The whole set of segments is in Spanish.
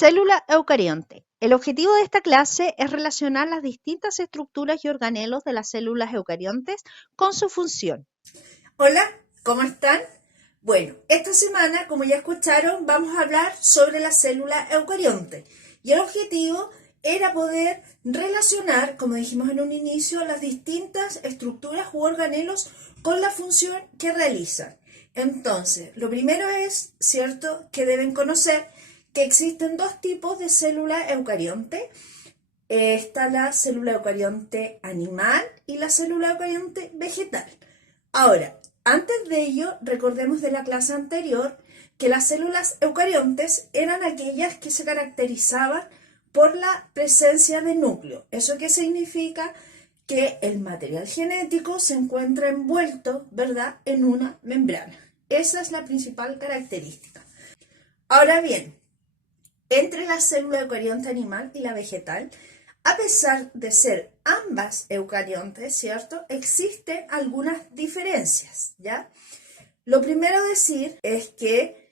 Célula eucarionte. El objetivo de esta clase es relacionar las distintas estructuras y organelos de las células eucariontes con su función. Hola, ¿cómo están? Bueno, esta semana, como ya escucharon, vamos a hablar sobre la célula eucarionte. Y el objetivo era poder relacionar, como dijimos en un inicio, las distintas estructuras u organelos con la función que realizan. Entonces, lo primero es, ¿cierto?, que deben conocer que existen dos tipos de célula eucarionte. Está la célula eucarionte animal y la célula eucarionte vegetal. Ahora, antes de ello, recordemos de la clase anterior que las células eucariontes eran aquellas que se caracterizaban por la presencia de núcleo. ¿Eso qué significa? Que el material genético se encuentra envuelto, ¿verdad?, en una membrana. Esa es la principal característica. Ahora bien, entre la célula eucarionte animal y la vegetal, a pesar de ser ambas eucariontes, ¿cierto?, existen algunas diferencias, ¿ya? Lo primero a decir es que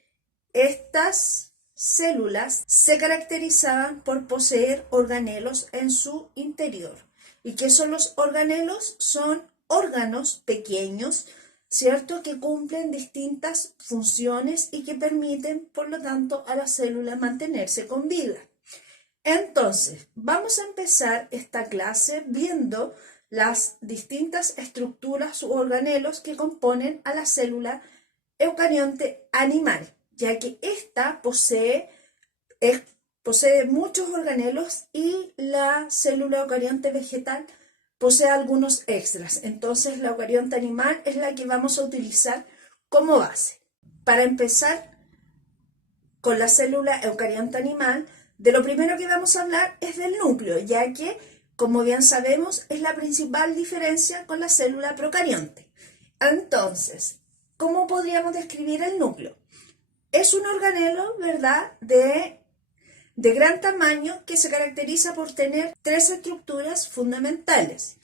estas células se caracterizaban por poseer organelos en su interior. ¿Y qué son los organelos? Son órganos pequeños, ¿cierto?, que cumplen distintas funciones y que permiten, por lo tanto, a la célula mantenerse con vida. Entonces, vamos a empezar esta clase viendo las distintas estructuras u organelos que componen a la célula eucarionte animal, ya que ésta posee muchos organelos y la célula eucarionte vegetal posee algunos extras. Entonces, la eucarionte animal es la que vamos a utilizar como base. Para empezar con la célula eucarionte animal, de lo primero que vamos a hablar es del núcleo, ya que, como bien sabemos, es la principal diferencia con la célula procarionte. Entonces, ¿cómo podríamos describir el núcleo? Es un organelo, ¿verdad?, de gran tamaño que se caracteriza por tener tres estructuras fundamentales.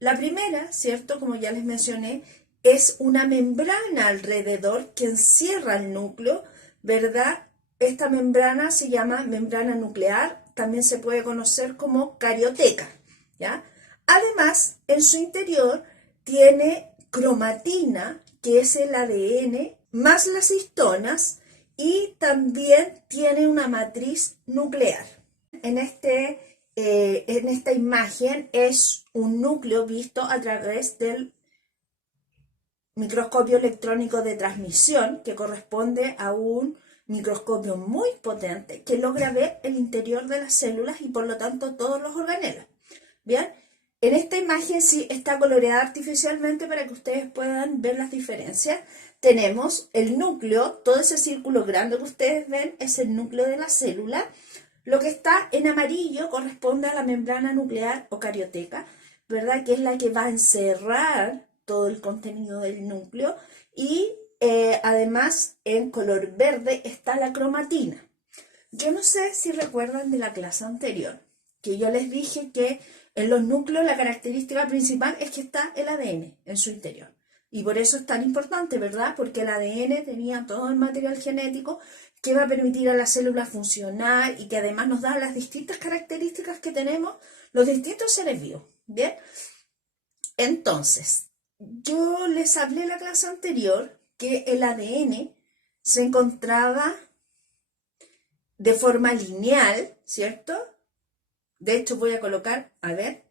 La primera, ¿cierto?, como ya les mencioné, es una membrana alrededor que encierra el núcleo, ¿verdad? Esta membrana se llama membrana nuclear, también se puede conocer como carioteca, ¿ya? Además, en su interior tiene cromatina, que es el ADN, más las histonas, y también tiene una matriz nuclear. En esta imagen es un núcleo visto a través del microscopio electrónico de transmisión, que corresponde a un microscopio muy potente que logra ver el interior de las células y por lo tanto todos los organelos. Bien, en esta imagen sí está coloreada artificialmente para que ustedes puedan ver las diferencias. Tenemos el núcleo, todo ese círculo grande que ustedes ven es el núcleo de la célula. Lo que está en amarillo corresponde a la membrana nuclear o carioteca, ¿verdad?, que es la que va a encerrar todo el contenido del núcleo, y además en color verde está la cromatina. Yo no sé si recuerdan de la clase anterior, que yo les dije que en los núcleos la característica principal es que está el ADN en su interior. Y por eso es tan importante, ¿verdad? Porque el ADN tenía todo el material genético que va a permitir a la célula funcionar y que además nos da las distintas características que tenemos los distintos seres vivos. ¿Bien? Entonces, yo les hablé en la clase anterior que el ADN se encontraba de forma lineal, ¿cierto? De hecho, voy a colocar, a ver,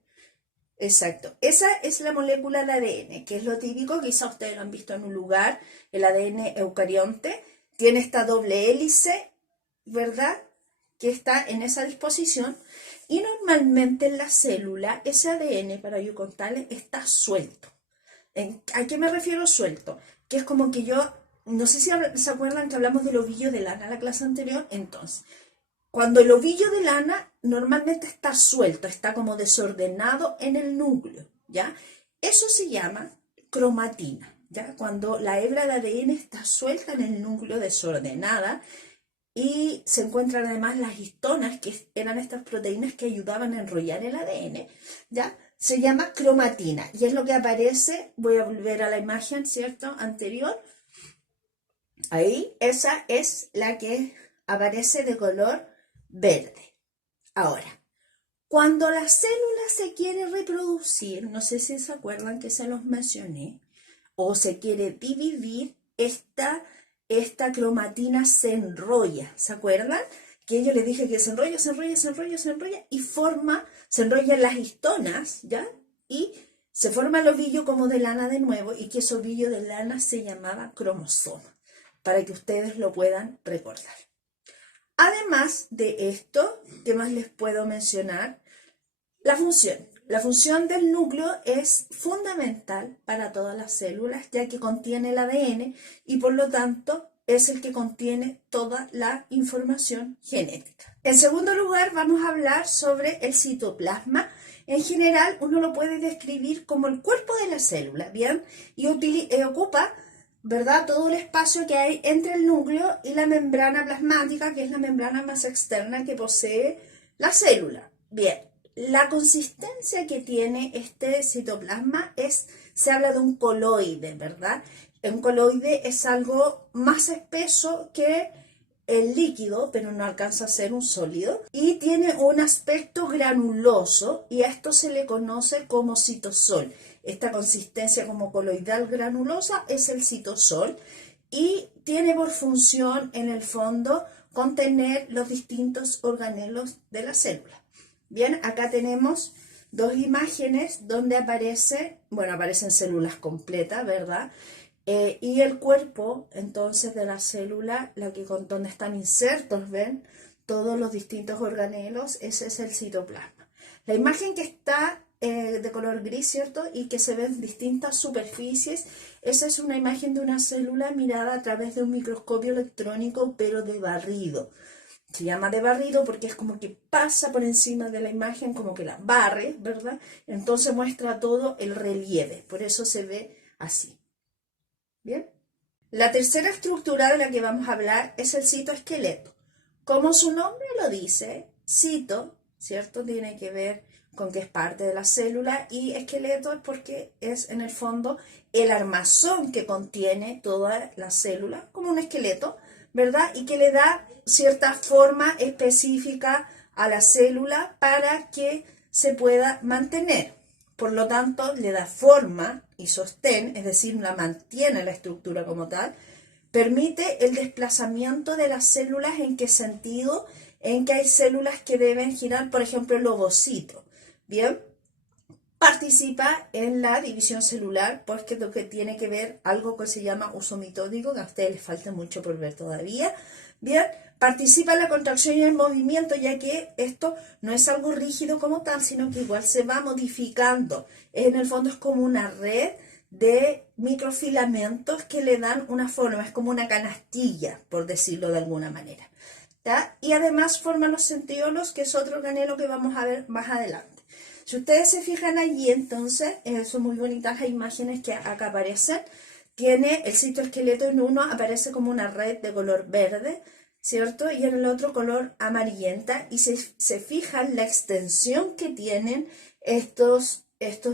exacto. Esa es la molécula de ADN, que es lo típico, quizá ustedes lo han visto en un lugar, el ADN eucarionte. Tiene esta doble hélice, ¿verdad?, que está en esa disposición. Y normalmente en la célula, ese ADN, para yo contarles, está suelto. ¿A qué me refiero suelto? Que es como que yo, no sé si se acuerdan que hablamos del ovillo de lana en la clase anterior. Entonces, cuando el ovillo de lana normalmente está suelto, está como desordenado en el núcleo, ¿ya? Eso se llama cromatina, ¿ya? Cuando la hebra de ADN está suelta en el núcleo, desordenada, y se encuentran además las histonas, que eran estas proteínas que ayudaban a enrollar el ADN, ¿ya? Se llama cromatina, y es lo que aparece, voy a volver a la imagen, ¿cierto?, anterior. Ahí, esa es la que aparece de color verde. Ahora, cuando la célula se quiere reproducir, no sé si se acuerdan que se los mencioné, o se quiere dividir, esta cromatina se enrolla, ¿se acuerdan? Que yo les dije que se enrolla, se enrolla, se enrolla, se enrolla y se enrollan las histonas, ¿ya? Y se forma el ovillo como de lana de nuevo, y que ese ovillo de lana se llamaba cromosoma, para que ustedes lo puedan recordar. Además de esto, ¿qué más les puedo mencionar? La función. La función del núcleo es fundamental para todas las células, ya que contiene el ADN y por lo tanto es el que contiene toda la información genética. En segundo lugar, vamos a hablar sobre el citoplasma. En general, uno lo puede describir como el cuerpo de la célula, ¿bien? Y ocupa, ¿verdad?, todo el espacio que hay entre el núcleo y la membrana plasmática, que es la membrana más externa que posee la célula. Bien, la consistencia que tiene este citoplasma se habla de un coloide, ¿verdad? Un coloide es algo más espeso que el líquido, pero no alcanza a ser un sólido, y tiene un aspecto granuloso, y a esto se le conoce como citosol. Esta consistencia como coloidal granulosa es el citosol, y tiene por función, en el fondo, contener los distintos organelos de la célula. Bien, acá tenemos dos imágenes donde aparecen células completas, ¿verdad? Y el cuerpo, entonces, de la célula, donde están insertos, ¿ven? Todos los distintos organelos, ese es el citoplasma. La imagen que está de color gris, ¿cierto? Y que se ven distintas superficies, esa es una imagen de una célula mirada a través de un microscopio electrónico, pero de barrido. Se llama de barrido porque es como que pasa por encima de la imagen, como que la barre, ¿verdad? Entonces muestra todo el relieve, por eso se ve así. ¿Bien? La tercera estructura de la que vamos a hablar es el citoesqueleto. Como su nombre lo dice, cito, ¿cierto? Tiene que ver con que es parte de la célula, y esqueleto es porque es en el fondo el armazón que contiene toda la célula, como un esqueleto, ¿verdad? Y que le da cierta forma específica a la célula para que se pueda mantener. Por lo tanto, le da forma y sostén, es decir, la mantiene la estructura como tal, permite el desplazamiento de las células. ¿En qué sentido? En que hay células que deben girar, por ejemplo, el ovocito, ¿bien? Participa en la división celular, porque lo que tiene que ver algo que se llama uso mitótico, que a ustedes les falta mucho por ver todavía, ¿bien? Participa en la contracción y el movimiento, ya que esto no es algo rígido como tal, sino que igual se va modificando. En el fondo es como una red de microfilamentos que le dan una forma, es como una canastilla, por decirlo de alguna manera, ¿tá? Y además forman los centriolos, que es otro organelo que vamos a ver más adelante. Si ustedes se fijan allí, entonces, son muy bonitas las imágenes que acá aparecen. Tiene el citoesqueleto, en uno aparece como una red de color verde, ¿cierto? Y en el otro color amarillenta, y se fijan la extensión que tienen estos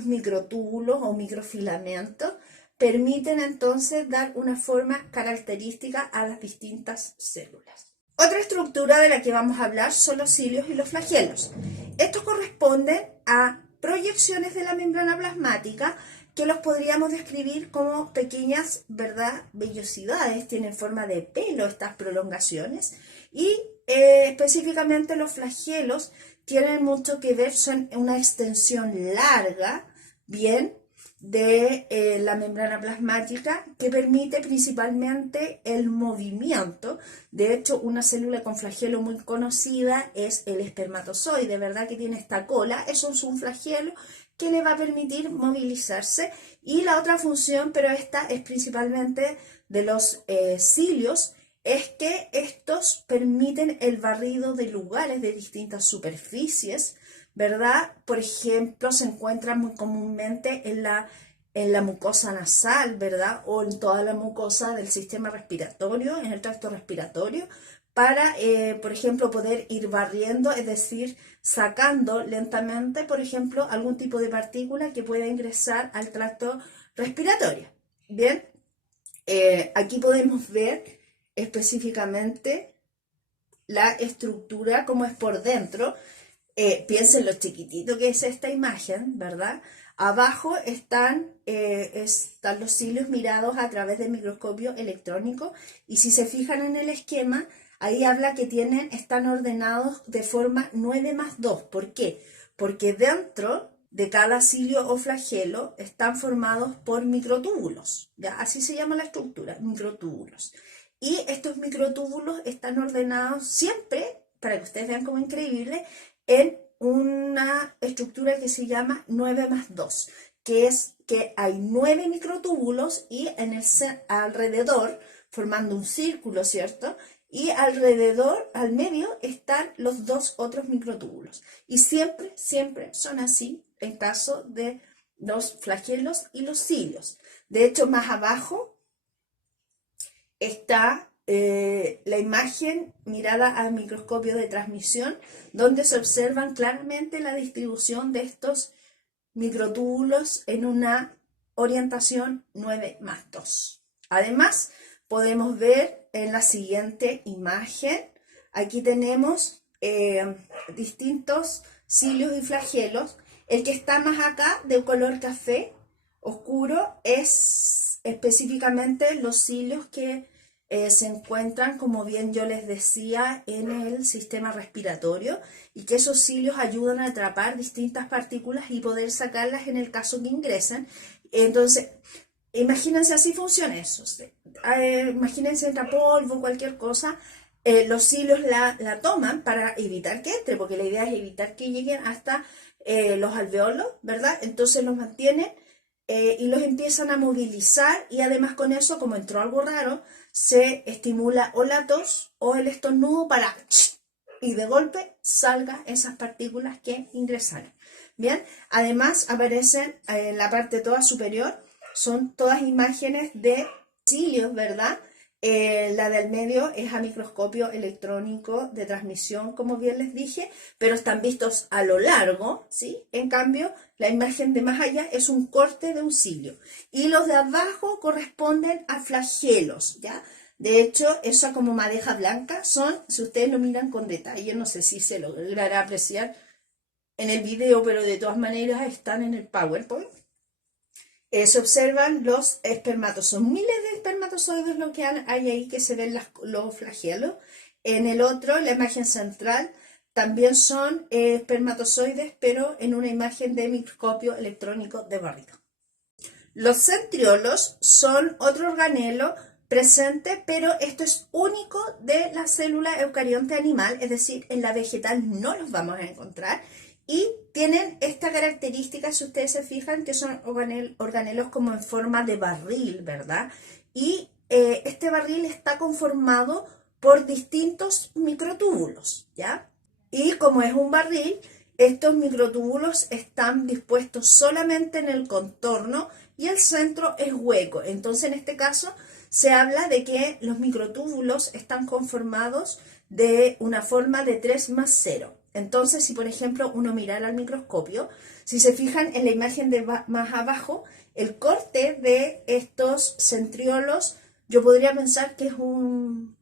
microtúbulos o microfilamentos, permiten entonces dar una forma característica a las distintas células. Otra estructura de la que vamos a hablar son los cilios y los flagelos. Estos corresponden a proyecciones de la membrana plasmática que los podríamos describir como pequeñas, ¿verdad?, vellosidades. Tienen forma de pelo estas prolongaciones, y específicamente los flagelos tienen mucho que ver, son una extensión larga, bien, de la membrana plasmática, que permite principalmente el movimiento. De hecho, una célula con flagelo muy conocida es el espermatozoide, ¿verdad?, que tiene esta cola. Eso es un flagelo que le va a permitir movilizarse. Y la otra función, pero esta es principalmente de los cilios, es que estos permiten el barrido de lugares, de distintas superficies, ¿verdad? Por ejemplo, se encuentran muy comúnmente en la mucosa nasal, ¿verdad? O en toda la mucosa del sistema respiratorio, en el tracto respiratorio, para, por ejemplo, poder ir barriendo, es decir, sacando lentamente, por ejemplo, algún tipo de partícula que pueda ingresar al tracto respiratorio. Bien, aquí podemos ver específicamente la estructura como es por dentro. Piensen lo chiquitito que es esta imagen, ¿verdad? Abajo están los cilios mirados a través del microscopio electrónico, y si se fijan en el esquema, ahí habla que están ordenados de forma 9+2. ¿Por qué? Porque dentro de cada cilio o flagelo están formados por microtúbulos, ¿ya? Así se llama la estructura, microtúbulos. Y estos microtúbulos están ordenados siempre, para que ustedes vean como increíble, en una estructura que se llama 9+2, que es que hay 9 microtúbulos y alrededor, formando un círculo, ¿cierto? Y alrededor, al medio, están los dos otros microtúbulos. Y siempre, siempre son así en caso de los flagelos y los cilios. De hecho, más abajo está la imagen mirada al microscopio de transmisión, donde se observan claramente la distribución de estos microtúbulos en una orientación 9+2. Además, podemos ver en la siguiente imagen, aquí tenemos distintos cilios y flagelos. El que está más acá, de color café oscuro, es específicamente los cilios que se encuentran, como bien yo les decía, en el sistema respiratorio, y que esos cilios ayudan a atrapar distintas partículas y poder sacarlas en el caso que ingresen. Entonces, imagínense, así funciona eso. Imagínense, entra polvo, cualquier cosa, los cilios la toman para evitar que entre, porque la idea es evitar que lleguen hasta los alveolos, ¿verdad? Entonces los mantienen y los empiezan a movilizar, y además con eso, como entró algo raro, se estimula o la tos o el estornudo para y de golpe salgan esas partículas que ingresaron. Bien, además aparecen en la parte toda superior, son todas imágenes de cilios, ¿verdad? La del medio es a microscopio electrónico de transmisión, como bien les dije, pero están vistos a lo largo, ¿sí? En cambio, la imagen de más allá es un corte de un cilio. Y los de abajo corresponden a flagelos, ¿ya? De hecho, esa como madeja blanca son, si ustedes lo miran con detalle, no sé si se logrará apreciar en el video, pero de todas maneras están en el PowerPoint. Se observan los espermatozoides, miles de espermatozoides lo que hay ahí, que se ven los flagelos. En el otro, la imagen central, también son espermatozoides, pero en una imagen de microscopio electrónico de barriga. Los centriolos son otro organelo presente, pero esto es único de la célula eucarionte animal, es decir, en la vegetal no los vamos a encontrar. Y tienen esta característica, si ustedes se fijan, que son organelos como en forma de barril, ¿verdad? Y este barril está conformado por distintos microtúbulos, ¿ya? Y como es un barril, estos microtúbulos están dispuestos solamente en el contorno y el centro es hueco. Entonces, en este caso, se habla de que los microtúbulos están conformados de una forma de 3+0. Entonces, si por ejemplo uno mirara al microscopio, si se fijan en la imagen de más abajo, el corte de estos centriolos, yo podría pensar que es un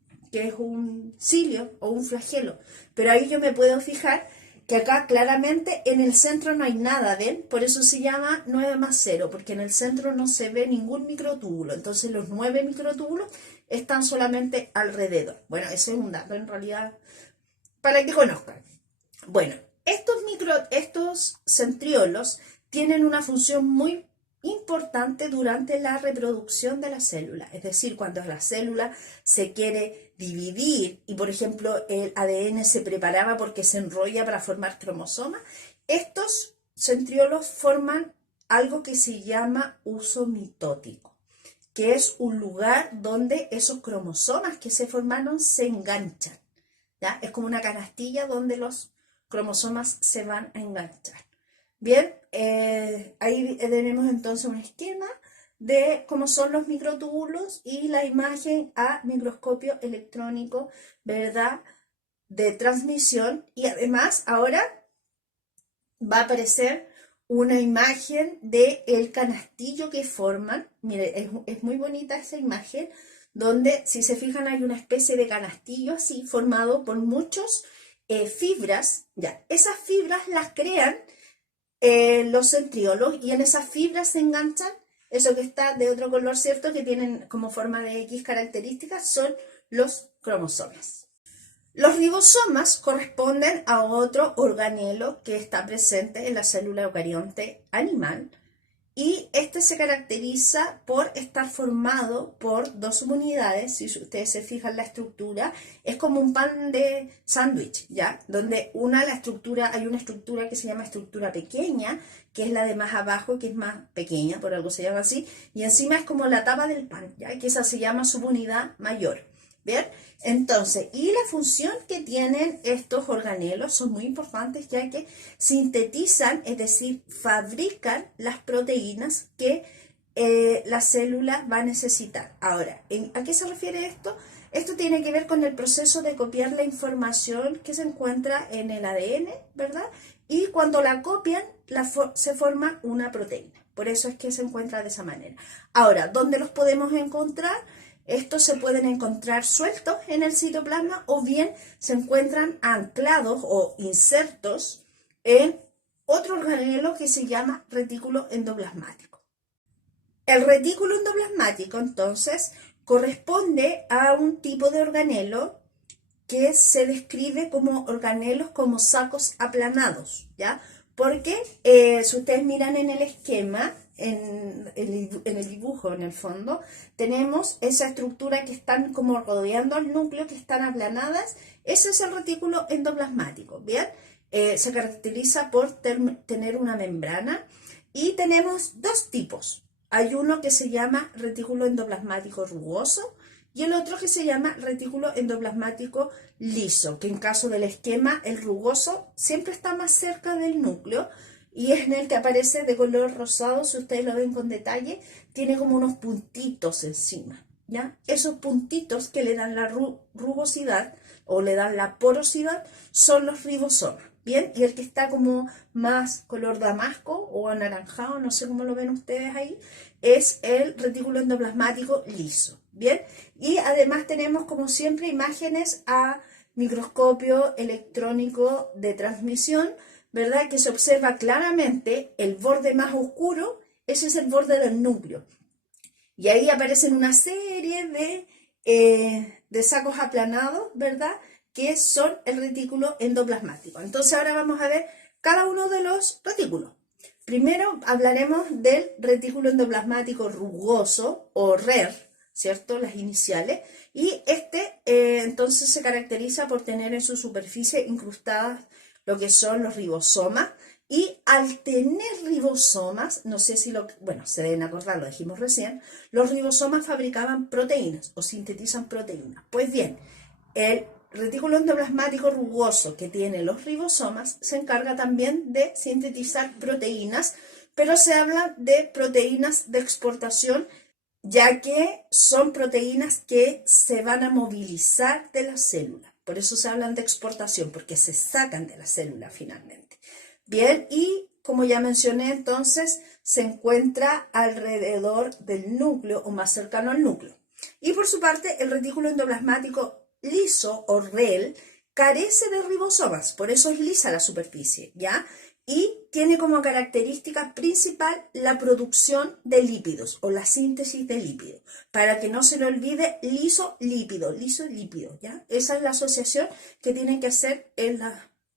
cilio o un flagelo, pero ahí yo me puedo fijar que acá claramente en el centro no hay nada, ¿ven? Por eso se llama 9+0, porque en el centro no se ve ningún microtúbulo. Entonces los 9 microtúbulos están solamente alrededor. Bueno, ese es un dato en realidad para que conozcan. Bueno, estos centriolos tienen una función muy importante durante la reproducción de la célula. Es decir, cuando la célula se quiere dividir y, por ejemplo, el ADN se preparaba porque se enrolla para formar cromosomas, estos centriolos forman algo que se llama uso mitótico, que es un lugar donde esos cromosomas que se formaron se enganchan, ¿ya? Es como una canastilla donde los cromosomas se van a enganchar. Bien, ahí tenemos entonces un esquema de cómo son los microtúbulos y la imagen a microscopio electrónico, ¿verdad?, de transmisión. Y además ahora va a aparecer una imagen del canastillo que forman. Mire, es muy bonita esa imagen, donde, si se fijan, hay una especie de canastillo así, formado por muchas fibras, ya, esas fibras las crean los centriolos y en esas fibras se enganchan, eso que está de otro color, ¿cierto? Que tienen como forma de X características, son los cromosomas. Los ribosomas corresponden a otro organelo que está presente en la célula eucarionte animal y este se caracteriza por estar formado por dos subunidades. Si ustedes se fijan la estructura, es como un pan de sándwich, ¿ya? Donde hay una estructura que se llama estructura pequeña, que es la de más abajo, que es más pequeña, por algo se llama así, y encima es como la tapa del pan, ¿ya? Que esa se llama subunidad mayor. ¿Bien? Entonces, y la función que tienen estos organelos son muy importantes, ya que sintetizan, es decir, fabrican las proteínas que la célula va a necesitar. Ahora, ¿a qué se refiere esto? Esto tiene que ver con el proceso de copiar la información que se encuentra en el ADN, ¿verdad? Y cuando la copian, se forma una proteína. Por eso es que se encuentra de esa manera. Ahora, ¿dónde los podemos encontrar? Estos se pueden encontrar sueltos en el citoplasma o bien se encuentran anclados o insertos en otro organelo que se llama retículo endoplasmático. El retículo endoplasmático, entonces, corresponde a un tipo de organelo que se describe como organelos como sacos aplanados, ¿ya? Porque si ustedes miran en el esquema, en el dibujo en el fondo, tenemos esa estructura que están como rodeando al núcleo, que están aplanadas. Ese es el retículo endoplasmático, ¿bien? Se caracteriza por tener una membrana y tenemos dos tipos. Hay uno que se llama retículo endoplasmático rugoso y el otro que se llama retículo endoplasmático liso, que en caso del esquema, el rugoso siempre está más cerca del núcleo y es en el que aparece de color rosado. Si ustedes lo ven con detalle, tiene como unos puntitos encima, ¿ya? Esos puntitos que le dan la rugosidad o le dan la porosidad son los ribosomas, ¿bien? Y el que está como más color damasco o anaranjado, no sé cómo lo ven ustedes ahí, es el retículo endoplasmático liso, ¿bien? Y además tenemos, como siempre, imágenes a microscopio electrónico de transmisión, ¿verdad? Que se observa claramente el borde más oscuro, ese es el borde del núcleo. Y ahí aparecen una serie de sacos aplanados, ¿verdad? Que son el retículo endoplasmático. Entonces ahora vamos a ver cada uno de los retículos. Primero hablaremos del retículo endoplasmático rugoso o RER, ¿cierto? Las iniciales. Y entonces se caracteriza por tener en su superficie incrustadas lo que son los ribosomas. Y al tener ribosomas, no sé si se deben acordar, lo dijimos recién, los ribosomas fabricaban proteínas o sintetizan proteínas. Pues bien, el retículo endoplasmático rugoso que tiene los ribosomas se encarga también de sintetizar proteínas, pero se habla de proteínas de exportación, ya que son proteínas que se van a movilizar de la célula. Por eso se hablan de exportación, porque se sacan de la célula finalmente. Bien, y como ya mencioné, entonces se encuentra alrededor del núcleo o más cercano al núcleo. Y por su parte, el retículo endoplasmático liso o REL carece de ribosomas, por eso es lisa la superficie, ¿ya? Y tiene como característica principal la producción de lípidos o la síntesis de lípidos. Para que no se le olvide, liso-lípido, ¿ya? Esa es la asociación que tienen que hacer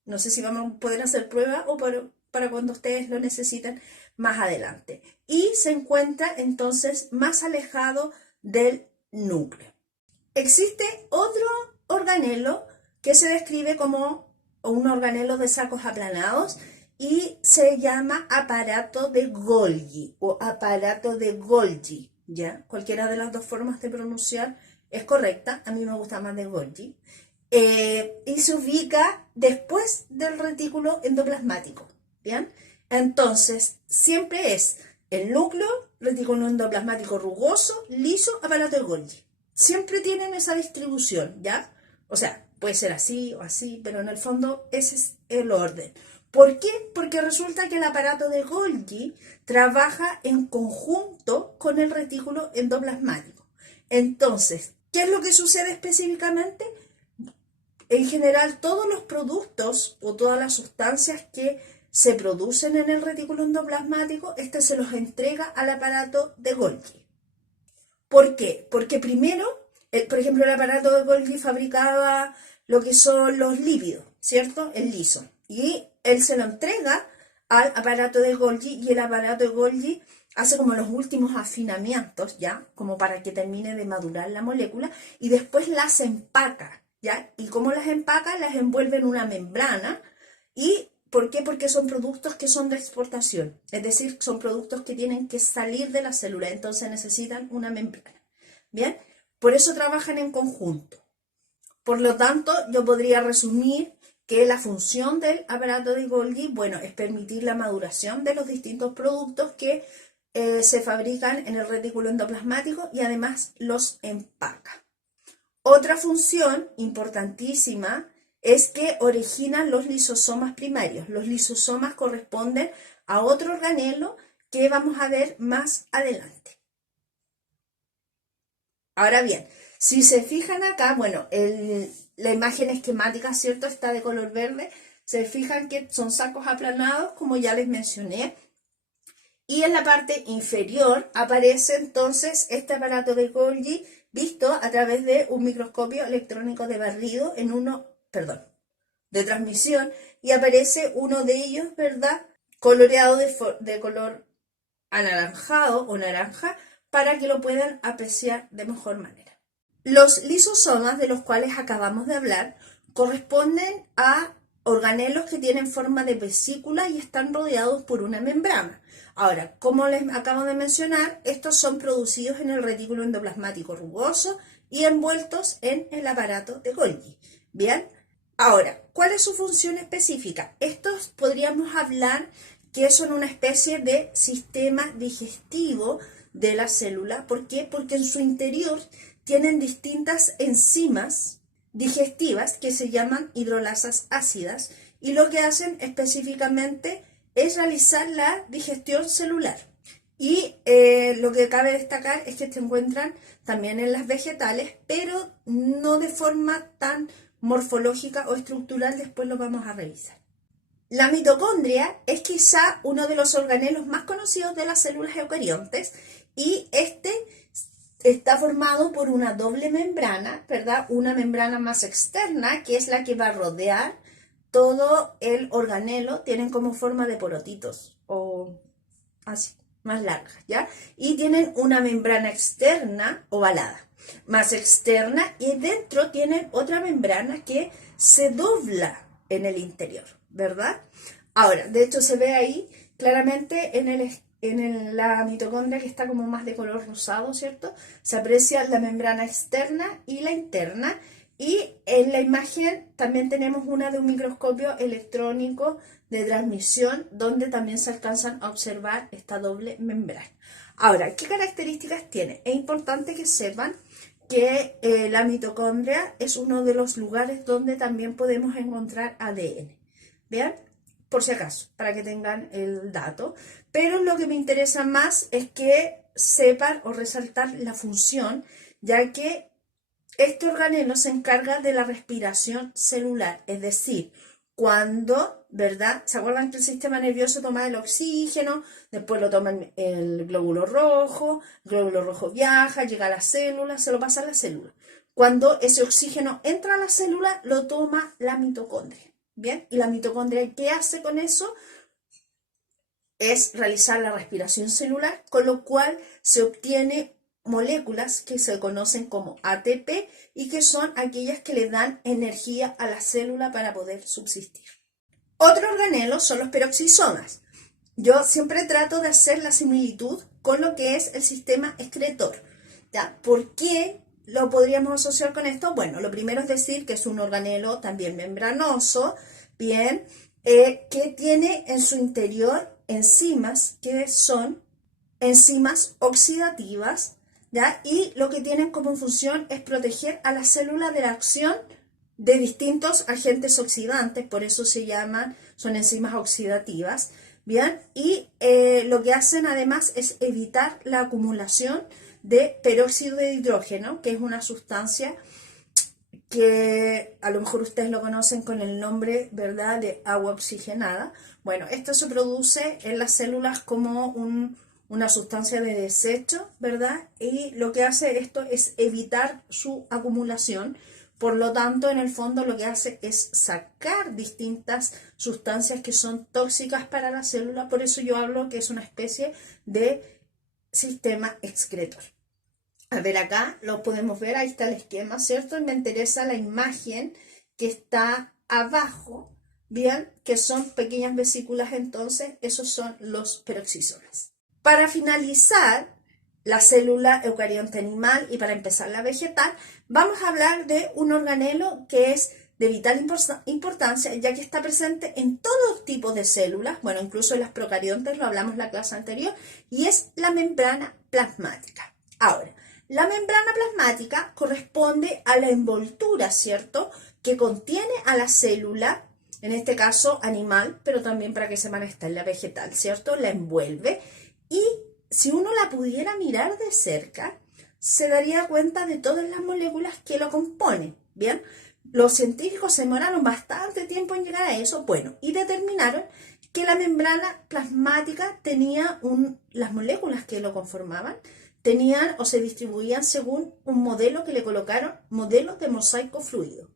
no sé si vamos a poder hacer prueba o para cuando ustedes lo necesiten más adelante. Y se encuentra entonces más alejado del núcleo. Existe otro organelo que se describe como un organelo de sacos aplanados y se llama aparato de Golgi o aparato de Golgi, ¿ya? Cualquiera de las dos formas de pronunciar es correcta, a mí me gusta más de Golgi. Y se ubica después del retículo endoplasmático, ¿bien? Entonces, siempre es el núcleo, retículo endoplasmático rugoso, liso, aparato de Golgi. Siempre tienen esa distribución, ¿ya? O sea, puede ser así o así, pero en el fondo ese es el orden. ¿Por qué? Porque resulta que el aparato de Golgi trabaja en conjunto con el retículo endoplasmático. Entonces, ¿qué es lo que sucede específicamente? En general, todos los productos o todas las sustancias que se producen en el retículo endoplasmático, este se los entrega al aparato de Golgi. ¿Por qué? Porque primero, por ejemplo, el aparato de Golgi fabricaba lo que son los lípidos, ¿cierto? El liso. Y él se lo entrega al aparato de Golgi y el aparato de Golgi hace como los últimos afinamientos, ¿ya? Como para que termine de madurar la molécula y después las empaca, ¿ya? Y como las empaca, las envuelve en una membrana. ¿Y por qué? Porque son productos que son de exportación, es decir, son productos que tienen que salir de la célula, entonces necesitan una membrana, ¿bien? Por eso trabajan en conjunto. Por lo tanto, yo podría resumir que la función del aparato de Golgi, bueno, es permitir la maduración de los distintos productos que se fabrican en el retículo endoplasmático y además los empaca. Otra función importantísima es que originan los lisosomas primarios. Los lisosomas corresponden a otro organelo que vamos a ver más adelante. Ahora bien, si se fijan acá, bueno, la imagen esquemática, ¿cierto? Está de color verde. Se fijan que son sacos aplanados, como ya les mencioné. Y en la parte inferior aparece entonces este aparato de Golgi visto a través de un microscopio electrónico de barrido de transmisión, y aparece uno de ellos, ¿verdad? Coloreado de color anaranjado o naranja para que lo puedan apreciar de mejor manera. Los lisosomas de los cuales acabamos de hablar corresponden a organelos que tienen forma de vesícula y están rodeados por una membrana. Ahora, como les acabo de mencionar, estos son producidos en el retículo endoplasmático rugoso y envueltos en el aparato de Golgi. Bien, ahora, ¿cuál es su función específica? Estos podríamos hablar que son una especie de sistema digestivo de la célula. ¿Por qué? Porque en su interior tienen distintas enzimas digestivas que se llaman hidrolasas ácidas y lo que hacen específicamente es realizar la digestión celular. Y lo que cabe destacar es que se encuentran también en las vegetales, pero no de forma tan morfológica o estructural, después lo vamos a revisar. La mitocondria es quizá uno de los organelos más conocidos de las células eucariontes y este está formado por una doble membrana, ¿verdad? Una membrana más externa, que es la que va a rodear todo el organelo. Tienen como forma de porotitos o así, más largas, ¿ya? Y tienen una membrana externa ovalada, más externa, y dentro tienen otra membrana que se dobla en el interior, ¿verdad? Ahora, de hecho se ve ahí claramente en la mitocondria, que está como más de color rosado, ¿cierto? Se aprecia la membrana externa y la interna. Y en la imagen también tenemos una de un microscopio electrónico de transmisión, donde también se alcanzan a observar esta doble membrana. Ahora, ¿qué características tiene? Es importante que sepan que la mitocondria es uno de los lugares donde también podemos encontrar ADN. ¿Vean? Por si acaso, para que tengan el dato. Pero lo que me interesa más es que sepan o resaltar la función, ya que este organelo se encarga de la respiración celular, es decir, cuando, ¿verdad? ¿Se acuerdan que el sistema nervioso toma el oxígeno, después lo toma el glóbulo rojo viaja, llega a la célula, se lo pasa a la célula? Cuando ese oxígeno entra a la célula, lo toma la mitocondria, ¿bien? Y la mitocondria, ¿qué hace con eso? Es realizar la respiración celular, con lo cual se obtiene moléculas que se conocen como ATP y que son aquellas que le dan energía a la célula para poder subsistir. Otro organelo son los peroxisomas. Yo siempre trato de hacer la similitud con lo que es el sistema excretor, ¿ya? ¿Por qué lo podríamos asociar con esto? Bueno, lo primero es decir que es un organelo también membranoso, bien, que tiene en su interior enzimas que son enzimas oxidativas, ¿ya? Y lo que tienen como función es proteger a la célula de la acción de distintos agentes oxidantes, por eso son enzimas oxidativas, ¿bien? Y lo que hacen además es evitar la acumulación de peróxido de hidrógeno, que es una sustancia que a lo mejor ustedes lo conocen con el nombre, ¿verdad?, de agua oxigenada. Bueno, esto se produce en las células como una sustancia de desecho, ¿verdad? Y lo que hace esto es evitar su acumulación. Por lo tanto, en el fondo lo que hace es sacar distintas sustancias que son tóxicas para la célula. Por eso yo hablo que es una especie de sistema excretor. A ver, acá lo podemos ver, ahí está el esquema, ¿cierto? Y me interesa la imagen que está abajo, bien, que son pequeñas vesículas, entonces esos son los peroxisomas. Para finalizar la célula eucarionte animal y para empezar la vegetal, vamos a hablar de un organelo que es de vital importancia, ya que está presente en todo tipo de células, bueno, incluso en las procariontes, lo hablamos en la clase anterior, y es la membrana plasmática. Ahora, la membrana plasmática corresponde a la envoltura, ¿cierto?, que contiene a la célula, en este caso animal, pero también para que sepan está en la vegetal, ¿cierto?, la envuelve. Y si uno la pudiera mirar de cerca, se daría cuenta de todas las moléculas que lo componen, ¿bien? Los científicos se demoraron bastante tiempo en llegar a eso, bueno, y determinaron que la membrana plasmática tenía las moléculas que lo conformaban, tenían o se distribuían según un modelo que le colocaron, modelo de mosaico fluido.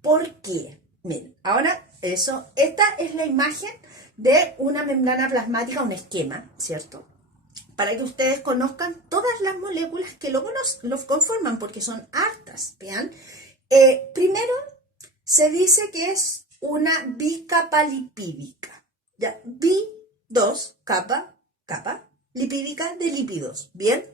¿Por qué? Miren, ahora esta es la imagen de una membrana plasmática, un esquema, ¿cierto?, para que ustedes conozcan todas las moléculas que lo conforman, porque son hartas, ¿vean? Primero, se dice que es una bicapa lipídica, ¿ya? Dos, capa, lipídica de lípidos, ¿bien?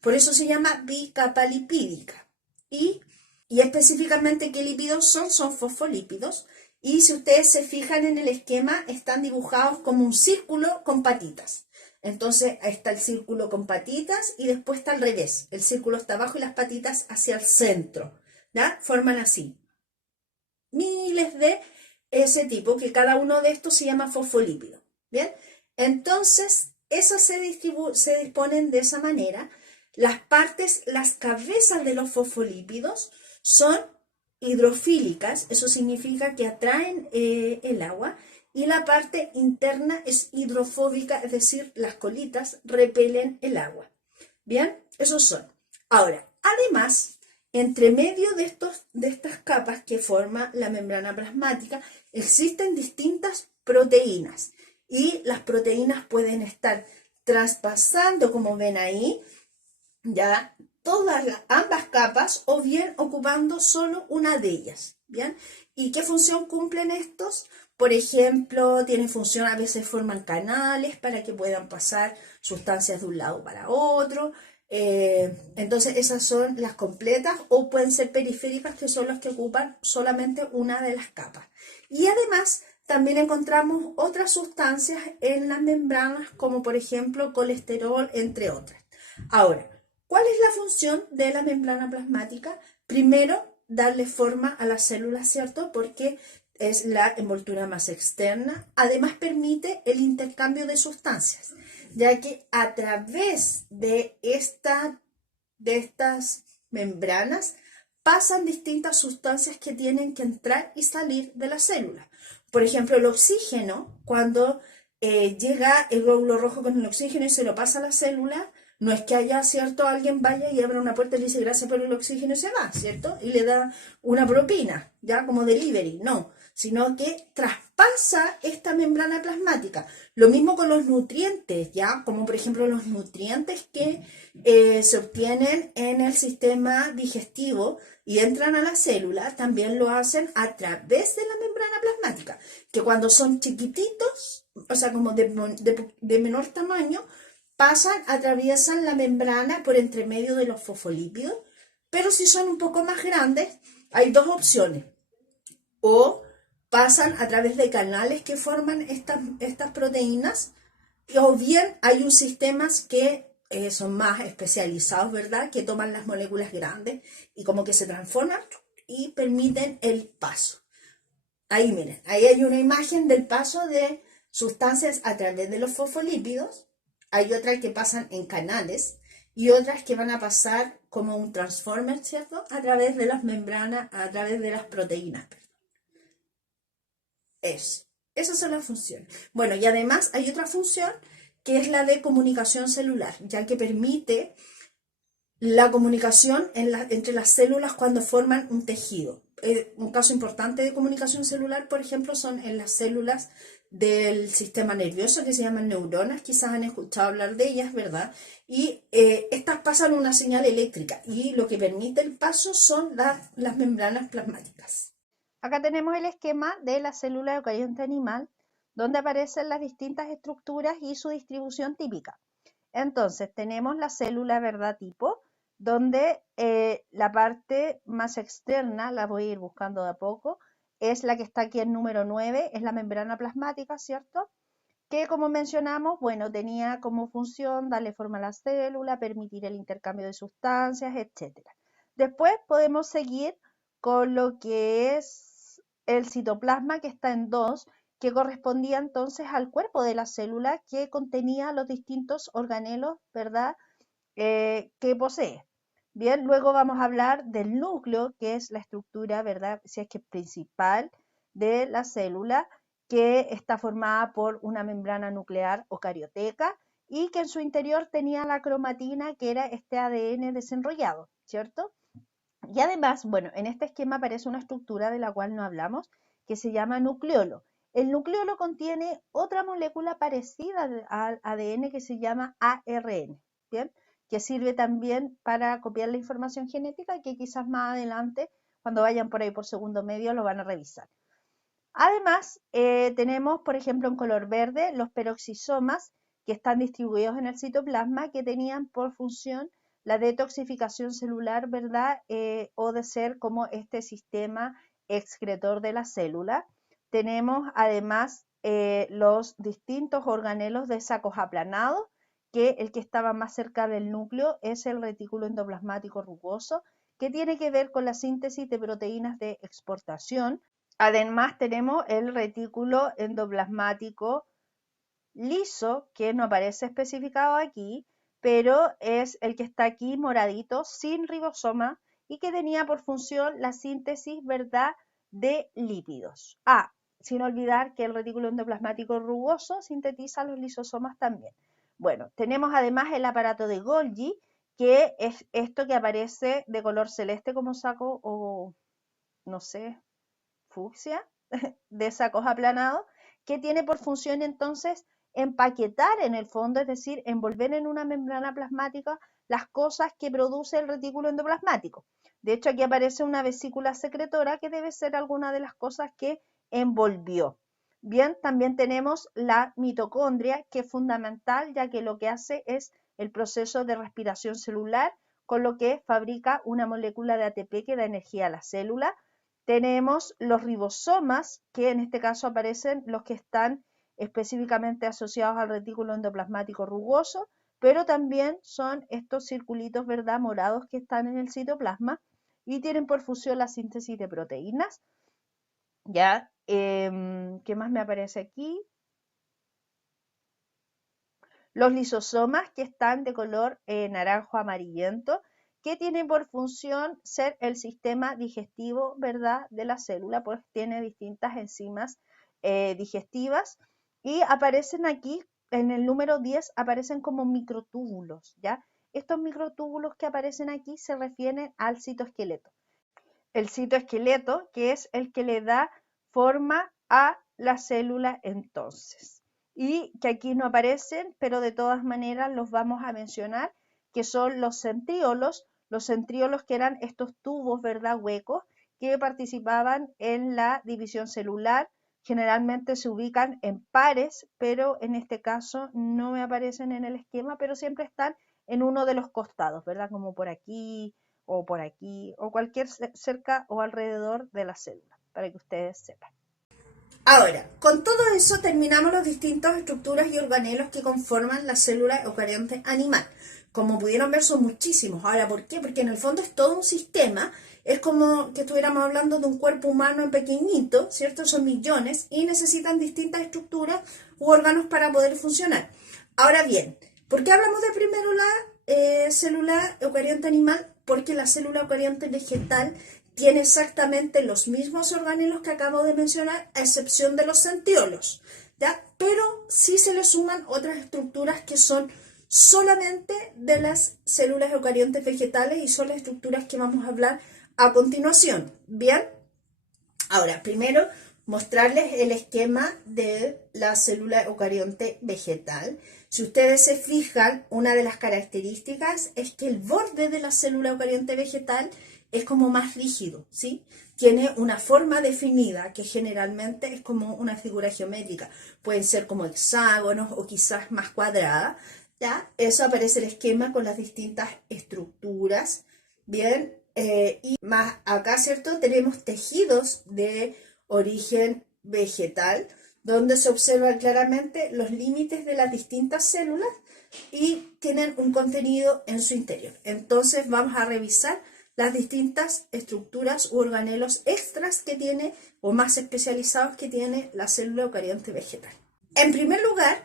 Por eso se llama bicapa lipídica. Y específicamente, ¿qué lípidos son? Son fosfolípidos. Y si ustedes se fijan en el esquema, están dibujados como un círculo con patitas. Entonces, ahí está el círculo con patitas y después está al revés. El círculo está abajo y las patitas hacia el centro, ¿ya? Forman así miles de ese tipo, que cada uno de estos se llama fosfolípido, ¿bien? Entonces, esos se disponen de esa manera. Las cabezas de los fosfolípidos son hidrofílicas, eso significa que atraen el agua, y la parte interna es hidrofóbica, es decir, las colitas repelen el agua. Bien, esos son. Ahora, además, entre medio de estas capas que forma la membrana plasmática, existen distintas proteínas. Y las proteínas pueden estar traspasando, como ven ahí, ya ambas capas, o bien ocupando solo una de ellas. ¿Bien? ¿Y qué función cumplen estos? Por ejemplo, tienen función, a veces forman canales para que puedan pasar sustancias de un lado para otro. Entonces esas son las completas, o pueden ser periféricas, que son las que ocupan solamente una de las capas. Y además también encontramos otras sustancias en las membranas, como por ejemplo colesterol, entre otras. Ahora, ¿cuál es la función de la membrana plasmática? Primero, darle forma a las células, ¿cierto?, porque es la envoltura más externa. Además, permite el intercambio de sustancias, ya que a través de estas membranas pasan distintas sustancias que tienen que entrar y salir de la célula. Por ejemplo, el oxígeno, cuando llega el glóbulo rojo con el oxígeno y se lo pasa a la célula, no es que haya, ¿cierto?, alguien vaya y abra una puerta y le dice gracias por el oxígeno y se va, ¿cierto?, y le da una propina, ya como delivery, no, sino que traspasa esta membrana plasmática. Lo mismo con los nutrientes, ya, como por ejemplo los nutrientes que se obtienen en el sistema digestivo y entran a la célula, también lo hacen a través de la membrana plasmática, que cuando son chiquititos, o sea, como de menor tamaño, atraviesan la membrana por entre medio de los fosfolípidos. Pero si son un poco más grandes, hay dos opciones: o pasan a través de canales que forman estas proteínas, o bien hay un sistemas que son más especializados, ¿verdad?, que toman las moléculas grandes y como que se transforman y permiten el paso. Ahí miren, ahí hay una imagen del paso de sustancias a través de los fosfolípidos. Hay otras que pasan en canales y otras que van a pasar como un transformer, ¿cierto? A través de las membranas, a través de las proteínas. Esas son las funciones. Bueno, y además hay otra función que es la de comunicación celular, ya que permite la comunicación entre las células cuando forman un tejido. Un caso importante de comunicación celular, por ejemplo, son en las células del sistema nervioso que se llaman neuronas, quizás han escuchado hablar de ellas, ¿verdad? Y estas pasan una señal eléctrica y lo que permite el paso son las membranas plasmáticas. Acá tenemos el esquema de la célula eucarionte animal, donde aparecen las distintas estructuras y su distribución típica. Entonces, tenemos la célula, ¿verdad? Tipo, donde la parte más externa, la voy a ir buscando de a poco, es la que está aquí en número 9, es la membrana plasmática, ¿cierto? Que como mencionamos, bueno, tenía como función darle forma a la célula, permitir el intercambio de sustancias, etc. Después podemos seguir con lo que es el citoplasma, que está en 2, que correspondía entonces al cuerpo de la célula que contenía los distintos organelos, ¿verdad? Que posee. Bien, luego vamos a hablar del núcleo, que es la estructura, ¿verdad? Si es que principal de la célula, que está formada por una membrana nuclear o carioteca y que en su interior tenía la cromatina, que era este ADN desenrollado, ¿cierto? Y además, bueno, en este esquema aparece una estructura de la cual no hablamos, que se llama nucleolo. El nucleolo contiene otra molécula parecida al ADN que se llama ARN, ¿bien? Que sirve también para copiar la información genética, que quizás más adelante, cuando vayan por ahí por segundo medio, lo van a revisar. Además, tenemos, por ejemplo, en color verde, los peroxisomas, que están distribuidos en el citoplasma, que tenían por función la detoxificación celular, ¿verdad? O de ser como este sistema excretor de la célula. Tenemos además los distintos organelos de sacos aplanados, que el que estaba más cerca del núcleo es el retículo endoplasmático rugoso, que tiene que ver con la síntesis de proteínas de exportación. Además tenemos el retículo endoplasmático liso, que no aparece especificado aquí, pero es el que está aquí moradito, sin ribosoma, y que tenía por función la síntesis, ¿verdad?, de lípidos. Sin olvidar que el retículo endoplasmático rugoso sintetiza los lisosomas también. Bueno, tenemos además el aparato de Golgi, que es esto que aparece de color celeste como saco o, no sé, fucsia, de sacos aplanados, que tiene por función entonces empaquetar en el fondo, es decir, envolver en una membrana plasmática las cosas que produce el retículo endoplasmático. De hecho, aquí aparece una vesícula secretora que debe ser alguna de las cosas que envolvió. Bien, también tenemos la mitocondria, que es fundamental, ya que lo que hace es el proceso de respiración celular, con lo que fabrica una molécula de ATP que da energía a la célula. Tenemos los ribosomas, que en este caso aparecen los que están específicamente asociados al retículo endoplasmático rugoso, pero también son estos circulitos, ¿verdad?, morados que están en el citoplasma y tienen por función la síntesis de proteínas. ¿Ya? ¿Qué más me aparece aquí? Los lisosomas, que están de color naranjo amarillento, que tienen por función ser el sistema digestivo, ¿verdad?, de la célula, pues tiene distintas enzimas digestivas y aparecen aquí, en el número 10, aparecen como microtúbulos, ¿ya? Estos microtúbulos que aparecen aquí se refieren al citoesqueleto. El citoesqueleto, que es el que le da forma a la célula entonces. Y que aquí no aparecen, pero de todas maneras los vamos a mencionar, que son los centriolos que eran estos tubos, ¿verdad?, huecos, que participaban en la división celular. Generalmente se ubican en pares, pero en este caso no me aparecen en el esquema, pero siempre están en uno de los costados, ¿verdad? Como por aquí, o cualquier cerca o alrededor de la célula, para que ustedes sepan. Ahora, con todo eso terminamos las distintas estructuras y organelos que conforman la célula eucarionte animal. Como pudieron ver, son muchísimos. Ahora, ¿por qué? Porque en el fondo es todo un sistema. Es como que estuviéramos hablando de un cuerpo humano pequeñito, ¿cierto? Son millones y necesitan distintas estructuras u órganos para poder funcionar. Ahora bien, ¿por qué hablamos de primero célula eucarionte animal porque la célula eucarionte vegetal tiene exactamente los mismos organelos que acabo de mencionar, a excepción de los centriolos, ¿ya? Pero sí se le suman otras estructuras que son solamente de las células eucariontes vegetales y son las estructuras que vamos a hablar a continuación. Bien, ahora primero mostrarles el esquema de la célula eucarionte vegetal. Si ustedes se fijan, una de las características es que el borde de la célula eucarionte vegetal es como más rígido, ¿sí? Tiene una forma definida que generalmente es como una figura geométrica. Pueden ser como hexágonos o quizás más cuadrada, ¿ya? Eso aparece el esquema con las distintas estructuras, ¿bien? Y más acá, ¿cierto? Tenemos tejidos de origen vegetal, donde se observan claramente los límites de las distintas células y tienen un contenido en su interior. Entonces vamos a revisar las distintas estructuras u organelos extras que tiene o más especializados que tiene la célula eucarionte vegetal. En primer lugar,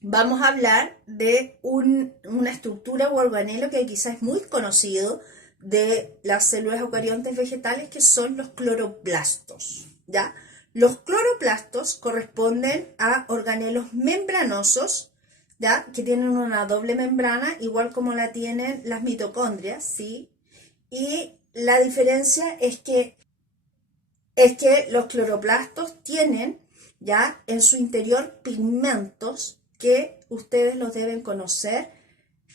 vamos a hablar de una estructura u organelo que quizás es muy conocido de las células eucariontes vegetales, que son los cloroplastos, ¿ya? Los cloroplastos corresponden a organelos membranosos, ¿ya? Que tienen una doble membrana, igual como la tienen las mitocondrias, ¿sí? Y la diferencia es que los cloroplastos tienen ya en su interior pigmentos que ustedes los deben conocer.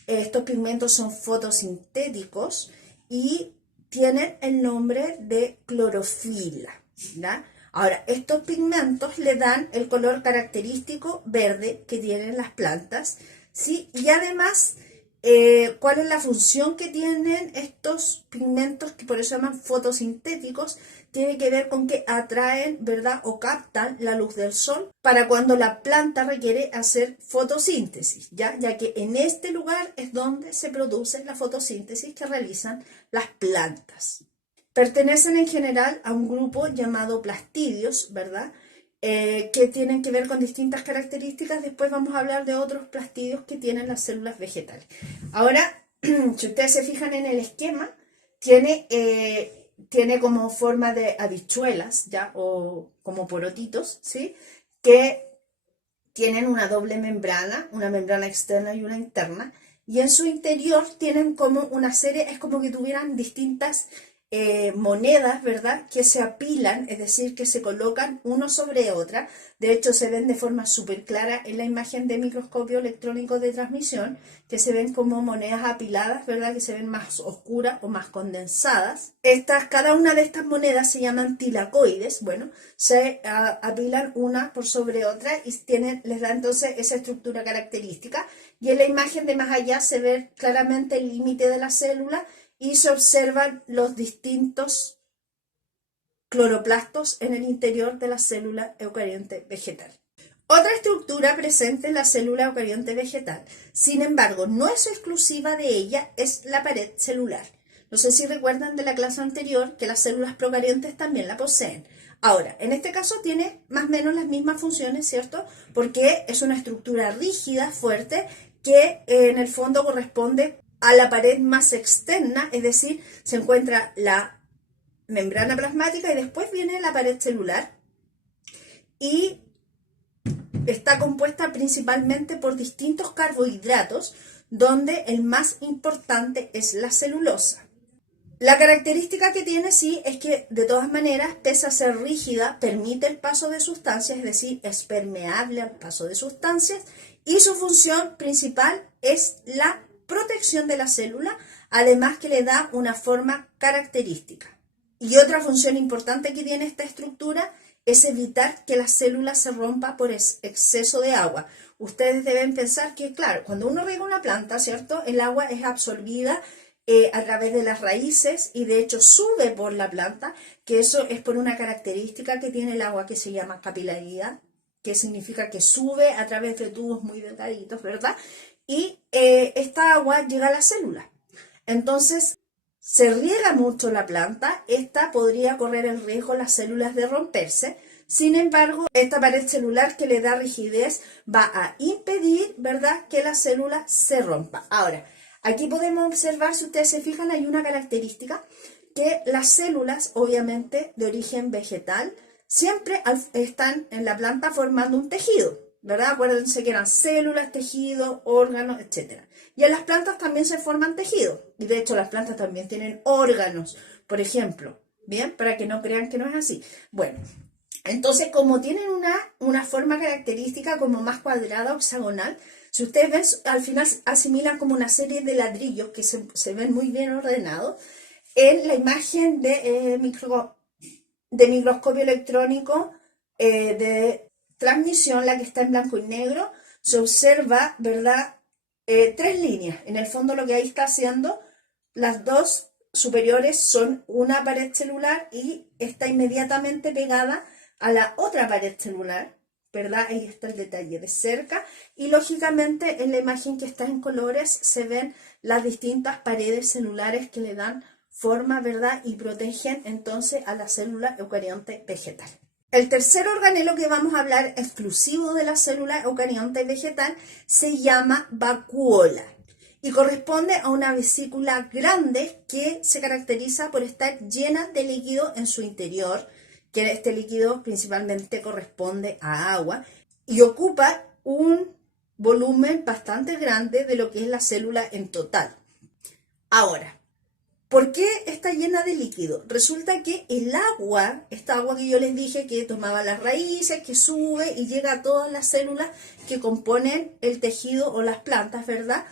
Estos pigmentos son fotosintéticos y tienen el nombre de clorofila, ¿ya? Ahora, estos pigmentos le dan el color característico verde que tienen las plantas, ¿sí? Y además, ¿cuál es la función que tienen estos pigmentos, que por eso se llaman fotosintéticos? Tiene que ver con que atraen, ¿verdad? O captan la luz del sol para cuando la planta requiere hacer fotosíntesis, ¿ya? Ya que en este lugar es donde se produce la fotosíntesis que realizan las plantas. Pertenecen en general a un grupo llamado plastidios, ¿verdad? Que tienen que ver con distintas características. Después vamos a hablar de otros plastidios que tienen las células vegetales. Ahora, si ustedes se fijan en el esquema, tiene como forma de habichuelas, ¿ya? O como porotitos, ¿sí? Que tienen una doble membrana, una membrana externa y una interna, y en su interior tienen como una serie, es como que tuvieran distintas monedas, ¿verdad? Que se apilan, es decir, que se colocan uno sobre otra. De hecho, se ven de forma súper clara en la imagen de microscopio electrónico de transmisión, que se ven como monedas apiladas, ¿verdad? Que se ven más oscuras o más condensadas. Cada una de estas monedas se llaman tilacoides. Bueno, se apilan una por sobre otra y les da entonces esa estructura característica. Y en la imagen de más allá se ve claramente el límite de la célula y se observan los distintos cloroplastos en el interior de la célula eucarionte vegetal. Otra estructura presente en la célula eucarionte vegetal, sin embargo, no es exclusiva de ella, es la pared celular. No sé si recuerdan de la clase anterior que las células procarientes también la poseen. Ahora, en este caso tiene más o menos las mismas funciones, ¿cierto? Porque es una estructura rígida, fuerte, que en el fondo corresponde a la pared más externa, es decir, se encuentra la membrana plasmática y después viene la pared celular y está compuesta principalmente por distintos carbohidratos, donde el más importante es la celulosa. La característica que tiene, sí, es que de todas maneras, pese a ser rígida, permite el paso de sustancias, es decir, es permeable al paso de sustancias, y su función principal es la protección de la célula, además que le da una forma característica. Y otra función importante que tiene esta estructura es evitar que la célula se rompa por exceso de agua. Ustedes deben pensar que, claro, cuando uno riega una planta, ¿cierto? El agua es absorbida a través de las raíces y de hecho sube por la planta, que eso es por una característica que tiene el agua que se llama capilaridad, que significa que sube a través de tubos muy delgaditos, ¿verdad? Y esta agua llega a la célula. Entonces, se riega mucho la planta, esta podría correr el riesgo las células de romperse. Sin embargo, esta pared celular que le da rigidez va a impedir, ¿verdad?, que la célula se rompa. Ahora, Aquí podemos observar, si ustedes se fijan, hay una característica que las células, obviamente de origen vegetal, siempre están en la planta formando un tejido, ¿verdad? Acuérdense que eran células, tejidos, órganos, etc. Y en las plantas también se forman tejidos. Y de hecho las plantas también tienen órganos, por ejemplo. ¿Bien? Para que no crean que no es así. Bueno, entonces como tienen una forma característica como más cuadrada, hexagonal, si ustedes ven, al final asimilan como una serie de ladrillos que se ven muy bien ordenados. En la imagen de microscopio electrónico de transmisión, la que está en blanco y negro, se observa, ¿verdad? Tres líneas. En el fondo lo que ahí está haciendo, las dos superiores son una pared celular y está inmediatamente pegada a la otra pared celular, ¿verdad? Ahí está el detalle de cerca y lógicamente en la imagen que está en colores se ven las distintas paredes celulares que le dan forma, ¿verdad? Y protegen entonces a la célula eucarionte vegetal. El tercer organelo que vamos a hablar exclusivo de la célula eucarionte vegetal se llama vacuola y corresponde a una vesícula grande que se caracteriza por estar llena de líquido en su interior, que este líquido principalmente corresponde a agua y ocupa un volumen bastante grande de lo que es la célula en total. Ahora, ¿por qué está llena de líquido? Resulta que el agua, esta agua que yo les dije que tomaba las raíces, que sube y llega a todas las células que componen el tejido o las plantas, ¿verdad?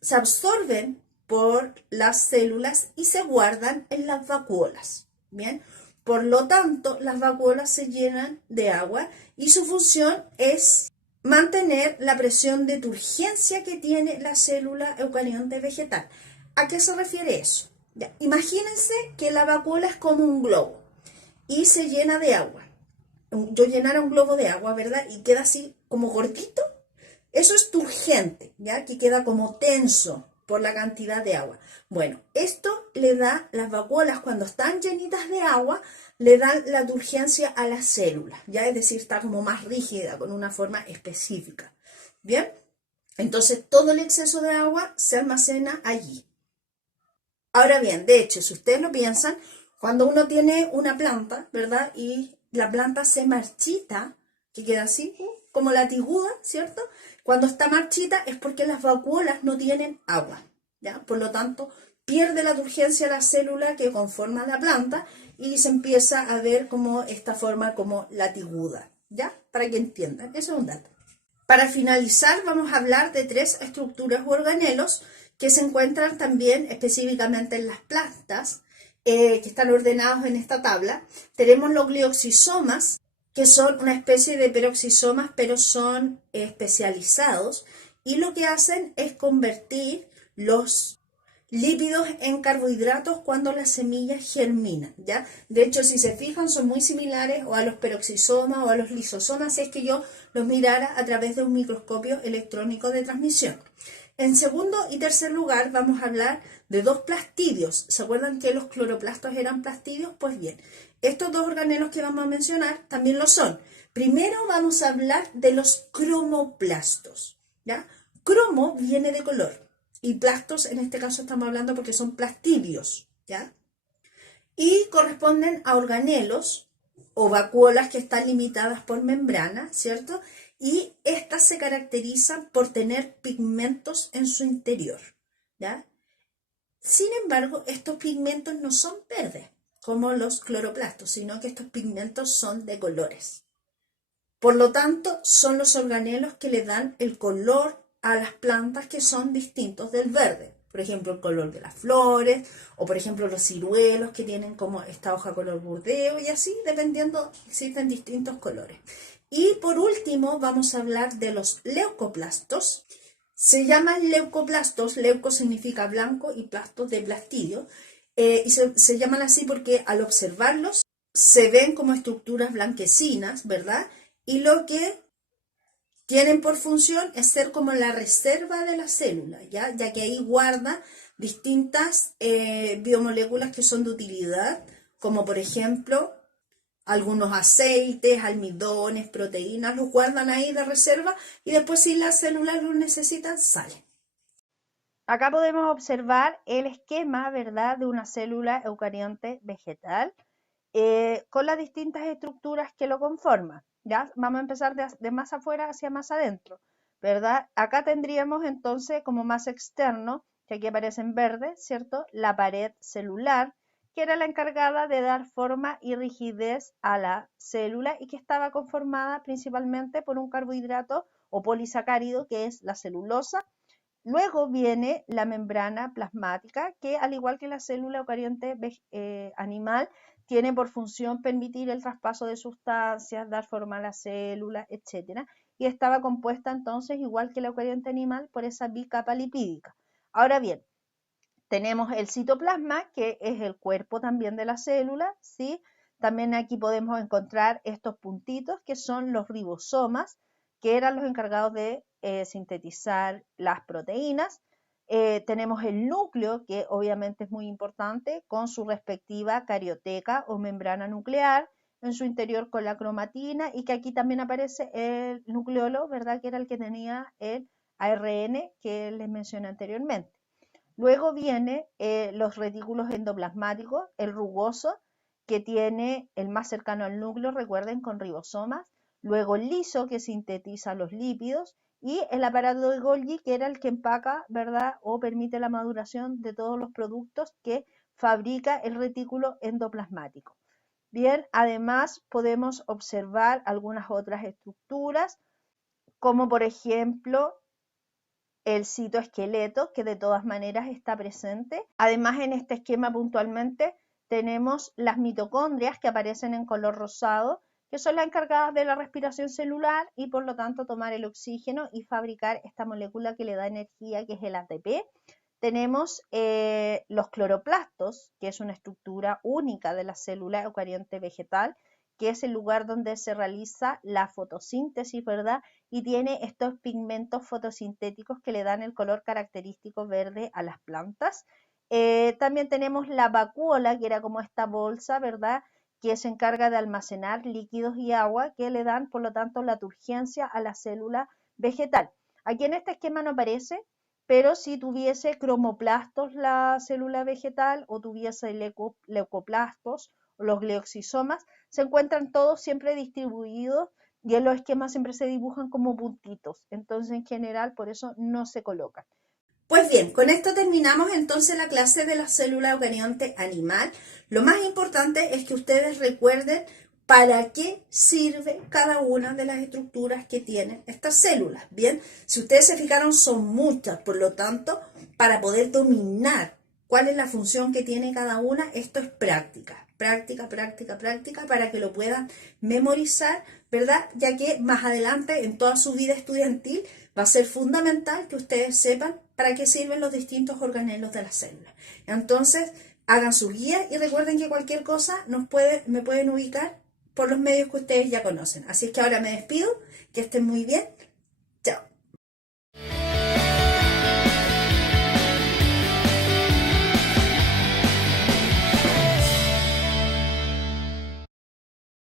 Se absorben por las células y se guardan en las vacuolas, ¿bien? Por lo tanto, las vacuolas se llenan de agua y su función es mantener la presión de turgencia que tiene la célula eucarionte vegetal. ¿A qué se refiere eso? Ya, imagínense que la vacuola es como un globo y se llena de agua. Yo llenara un globo de agua, ¿verdad? Y queda así como gordito. Eso es turgente, ¿ya? Que queda como tenso por la cantidad de agua. Bueno, esto le da, las vacuolas cuando están llenitas de agua, le dan la turgencia a las células, ¿ya? Es decir, está como más rígida, con una forma específica. ¿Bien? Entonces, todo el exceso de agua se almacena allí. Ahora bien, de hecho, si ustedes lo piensan, cuando uno tiene una planta, ¿verdad? Y la planta se marchita, que queda así, como la tiguda, ¿cierto? Cuando está marchita es porque las vacuolas no tienen agua, ¿ya? Por lo tanto, pierde la turgencia la célula que conforma la planta y se empieza a ver como esta forma como la tiguda, ¿ya? Para que entiendan, eso es un dato. Para finalizar, vamos a hablar de tres estructuras u organelos que se encuentran también específicamente en las plantas, que están ordenados en esta tabla. Tenemos los glioxisomas, que son una especie de peroxisomas, pero son especializados, y lo que hacen es convertir los lípidos en carbohidratos cuando las semillas germinan, ¿ya? De hecho, si se fijan, son muy similares o a los peroxisomas o a los lisosomas, si es que yo los mirara a través de un microscopio electrónico de transmisión. En segundo y tercer lugar vamos a hablar de dos plastidios. ¿Se acuerdan que los cloroplastos eran plastidios? Pues bien, estos dos organelos que vamos a mencionar también lo son. Primero vamos a hablar de los cromoplastos, ¿ya? Cromo viene de color y plastos en este caso estamos hablando porque son plastidios, ¿ya? Y corresponden a organelos o vacuolas que están limitadas por membrana, ¿cierto? Y estas se caracterizan por tener pigmentos en su interior, ¿ya? Sin embargo, estos pigmentos no son verdes, como los cloroplastos, sino que estos pigmentos son de colores. Por lo tanto, son los organelos que le dan el color a las plantas que son distintos del verde. Por ejemplo, el color de las flores, o por ejemplo los ciruelos que tienen como esta hoja color burdeo y así, dependiendo, existen distintos colores. Y por último vamos a hablar de los leucoplastos. Se llaman leucoplastos, leuco significa blanco y plastos de plastidio, y se llaman así porque al observarlos se ven como estructuras blanquecinas, ¿verdad? Y lo que tienen por función es ser como la reserva de la célula, ya que ahí guarda distintas biomoléculas que son de utilidad, como por ejemplo algunos aceites, almidones, proteínas, los guardan ahí de reserva y después si las células los necesitan, salen. Acá podemos observar el esquema, ¿verdad?, de una célula eucarionte vegetal con las distintas estructuras que lo conforman. ¿Ya? Vamos a empezar de más afuera hacia más adentro, ¿verdad? Acá tendríamos entonces como más externo, que aquí aparece en verde, ¿cierto?, la pared celular, que era la encargada de dar forma y rigidez a la célula y que estaba conformada principalmente por un carbohidrato o polisacárido, que es la celulosa. Luego viene la membrana plasmática, que al igual que la célula eucarionte animal, tiene por función permitir el traspaso de sustancias, dar forma a la célula, etc. Y estaba compuesta entonces, igual que la eucarionte animal, por esa bicapa lipídica. Ahora bien, tenemos el citoplasma, que es el cuerpo también de la célula, ¿sí? También aquí podemos encontrar estos puntitos, que son los ribosomas, que eran los encargados de sintetizar las proteínas. Tenemos el núcleo, que obviamente es muy importante, con su respectiva carioteca o membrana nuclear, en su interior con la cromatina, y que aquí también aparece el nucleolo, ¿verdad?, que era el que tenía el ARN que les mencioné anteriormente. Luego viene los retículos endoplasmáticos, el rugoso, que tiene el más cercano al núcleo, recuerden, con ribosomas. Luego el liso, que sintetiza los lípidos. Y el aparato de Golgi, que era el que empaca, ¿verdad?, o permite la maduración de todos los productos que fabrica el retículo endoplasmático. Bien, además podemos observar algunas otras estructuras, como por ejemplo el citoesqueleto, que de todas maneras está presente. Además, en este esquema puntualmente tenemos las mitocondrias, que aparecen en color rosado, que son las encargadas de la respiración celular y por lo tanto tomar el oxígeno y fabricar esta molécula que le da energía, que es el ATP. Tenemos los cloroplastos, que es una estructura única de la célula eucarionte vegetal, que es el lugar donde se realiza la fotosíntesis, ¿verdad? Y tiene estos pigmentos fotosintéticos que le dan el color característico verde a las plantas. También tenemos la vacuola, que era como esta bolsa, ¿verdad?, que se encarga de almacenar líquidos y agua que le dan, por lo tanto, la turgencia a la célula vegetal. Aquí en este esquema no aparece, pero si tuviese cromoplastos la célula vegetal o tuviese leucoplastos o los glioxisomas, se encuentran todos siempre distribuidos y en los esquemas siempre se dibujan como puntitos. Entonces, en general, por eso no se colocan. Pues bien, con esto terminamos entonces la clase de la célula eucarionte animal. Lo más importante es que ustedes recuerden para qué sirve cada una de las estructuras que tienen estas células. Bien, si ustedes se fijaron, son muchas, por lo tanto, para poder dominar cuál es la función que tiene cada una, esto es práctica, práctica, práctica, práctica, para que lo puedan memorizar, ¿verdad? Ya que más adelante, en toda su vida estudiantil, va a ser fundamental que ustedes sepan para qué sirven los distintos organelos de las células. Entonces, hagan sus guías y recuerden que cualquier cosa me pueden ubicar por los medios que ustedes ya conocen. Así que ahora me despido, que estén muy bien.